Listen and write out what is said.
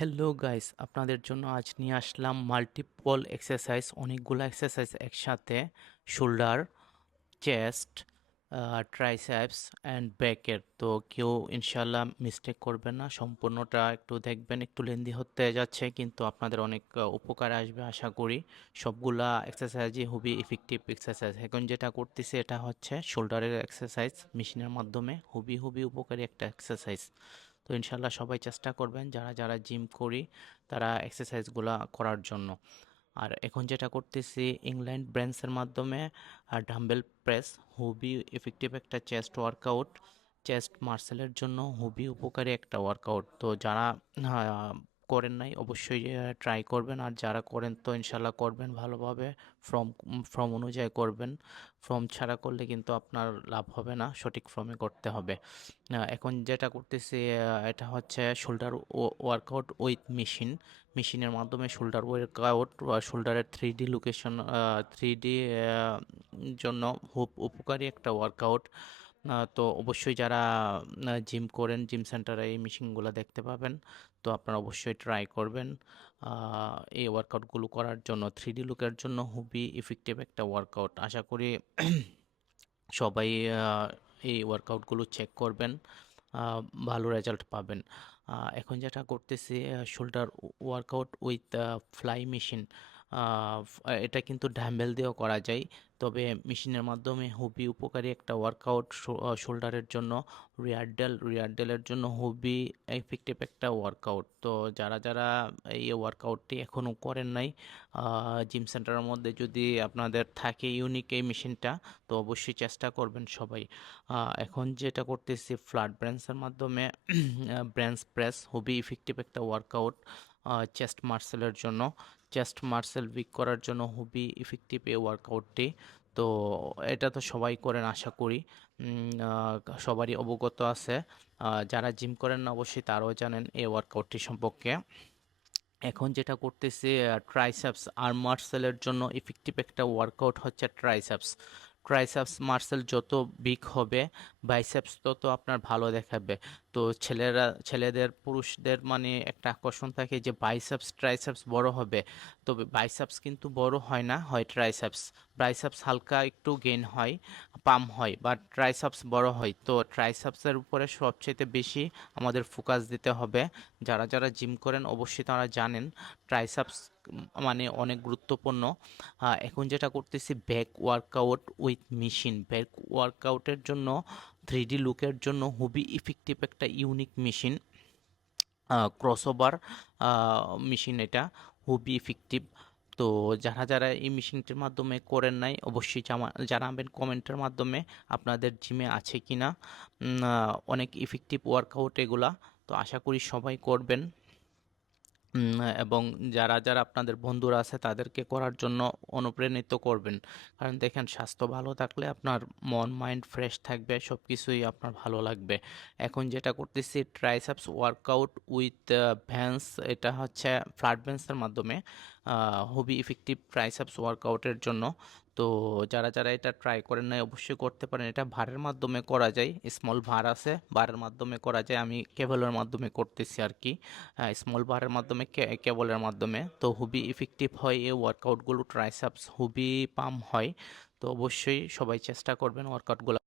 Hello guys আপনাদের জন্য আজ নিয়ে আসলাম মাল্টিপল এক্সারসাইজ অনেকগুলো এক্সারসাইজ একসাথে শোল্ডার চেস্ট ট্রাইসেপস অ্যান্ড ব্যাকের তো কেউ ইনশাল্লাহ মিস্টেক করবেন না। সম্পূর্ণটা একটু দেখবেন, একটু লেন্দি হতে যাচ্ছে, কিন্তু আপনাদের অনেক উপকারে আসবে, আশা করি। সবগুলা এক্সারসাইজই খুবই ইফেক্টিভ এক্সারসাইজ এখন যেটা করতেছি, এটা হচ্ছে শোল্ডারের এক্সারসাইজ মেশিনের মাধ্যমে। খুবই খুবই উপকারী একটা এক্সারসাইজ তো ইনশাল্লাহ সবাই চেষ্টা করবেন যারা যারা জিম করি তারা এক্সারসাইজগুলো করার জন্য। আর এখন যেটা করতেছি ইংল্যান্ড ব্রেন্সের মাধ্যমে আর ডাম্বেল প্রেস হুবি এফেক্টিভ একটা চেস্ট ওয়ার্কআউট চেস্ট মার্সেলের জন্য হুবি উপকারী একটা ওয়ার্কআউট তো যারা করেন নাই, অবশ্যই ট্রাই করবেন। আর যারা করেন তো ইনশাল্লাহ করবেন ভালোভাবে ফর্ম ফর্ম অনুযায়ী করবেন। ফর্ম ছাড়া করলে কিন্তু আপনার লাভ হবে না, সঠিক ফর্মে করতে হবে। এখন যেটা করতেছি এটা হচ্ছে শোল্ডার ওয়ার্কআউট উইথ মেশিন মেশিনের মাধ্যমে shoulder workout শোল্ডারের three D location three D জন্য খুব উপকারী একটা ওয়ার্কআউট তো অবশ্যই যারা জিম করেন, জিম সেন্টারে এই মেশিনগুলো দেখতে পাবেন। তো আপনারা অবশ্যই ট্রাই করবেন। এই ওয়ার্কআউটগুলো করার জন্য থ্রি ডি লুকের জন্য খুবই ইফেক্টিভ একটা ওয়ার্কআউট আশা করি সবাই এই ওয়ার্কআউটগুলো চেক করবেন ভালো রেজাল্ট পাবেন। এখন যেটা করতেছি shoulder workout with fly machine এটা কিন্তু ড্যাম্বেল দিয়েও করা যায়। তবে মেশিনের মাধ্যমে খুবই উপকারী একটা ওয়ার্কআউট শোল্ডারের জন্য রিয়ারডেল রিয়ারডেলের জন্য খুবই এফেক্টিভ একটা ওয়ার্কআউট তো যারা যারা এই ওয়ার্কআউটটি এখনও করেন নাই জিম সেন্টারের মধ্যে যদি আপনাদের থাকে ইউনিক এই মেশিনটা, তো অবশ্যই চেষ্টা করবেন সবাই। এখন যেটা করতেছি ফ্ল্যাট ব্রেন্সের মাধ্যমে ব্রেন্স প্রেস খুবই ইফেক্টিভ একটা ওয়ার্কআউট চেস্ট মার্সেলের জন্য। চেস্ট মার্সেল উইক করার জন্য খুবই ইফেক্টিভ এই ওয়ার্কআউটটি তো এটা তো সবাই করেন আশা করি। সবারই অবগত আছে। যারা জিম করেন না অবশ্যই তারাও জানেন এই ওয়ার্কআউটটি সম্পর্কে। এখন যেটা করতেছি ট্রাইসেপস আর মার্সেলের জন্য ইফেক্টিভ একটা ওয়ার্কআউট হচ্ছে ট্রাইসেপস ট্রাইসেপস মার্সেল যত বিগ হবে বাইসেপস তো তো আপনার ভালো দেখাবে। তো ছেলেরা, ছেলেদের, পুরুষদের মানে একটা আকর্ষণ থাকে যে বাইসেপস ট্রাইসেপস বড় হবে। তবে বাইসেপস কিন্তু বড় হয় না, হয় ট্রাইসেপস বাইসেপস হালকা একটু গেইন হয়, পাম হয় বা ট্রাইসেপস বড় হয়। তো ট্রাইসেপসের উপরে সবচেয়ে বেশি আমাদের ফোকাস দিতে হবে। যারা যারা জিম করেন অবশ্যই তারা জানেন ট্রাইসেপস মানে অনেক গুরুত্বপূর্ণ। এখন যেটা করতেছি back workout with machine back ওয়ার্কআউটের জন্য থ্রি ডি লুকের জন্য খুবই ইফেক্টিভ একটা ইউনিক মেশিন ক্রসওভার মেশিন এটা খুবই ইফেক্টিভ তো যারা যারা এই মেশিনটির মাধ্যমে করেন নাই, অবশ্যই জানাবেন কমেন্টের মাধ্যমে আপনাদের জিমে আছে কি না অনেক ইফেক্টিভ ওয়ার্কআউট এগুলা। তো আশা করি সবাই করবেন। এবং যারা যারা আপনাদের বন্ধুরা আছে তাদেরকে করার জন্য অনুপ্রাণিত করবেন। কারণ দেখেন, স্বাস্থ্য ভালো থাকলে আপনার মন, মাইন্ড ফ্রেশ থাকবে সব কিছুই আপনার ভালো লাগবে। এখন যেটা করতেছি, ট্রাইসেপস ওয়ার্কআউট উইথ ভ্যান্স, এটা হচ্ছে ফ্ল্যাট ভ্যান্সের মাধ্যমে খুবই ইফেক্টিভ ট্রাইসেপস ওয়ার্কআউটের জন্য। তো যারা যারা এটা ট্রাই করেন নাই, অবশ্যই করতে পারেন। এটা ভারের মাধ্যমে করা যায় স্মল ভার আছে ভারের মাধ্যমে করা যায়, আমি কেবলের মাধ্যমে করতেছি আর কি স্মল ভারের মাধ্যমে কেবলের মাধ্যমে। তো খুবই ইফেক্টিভ হয় এই ওয়ার্কআউটগুলো ট্রাইসাপস খুবই পাম হয়। তো অবশ্যই সবাই চেষ্টা করবেন ওয়ার্কআউটগুলো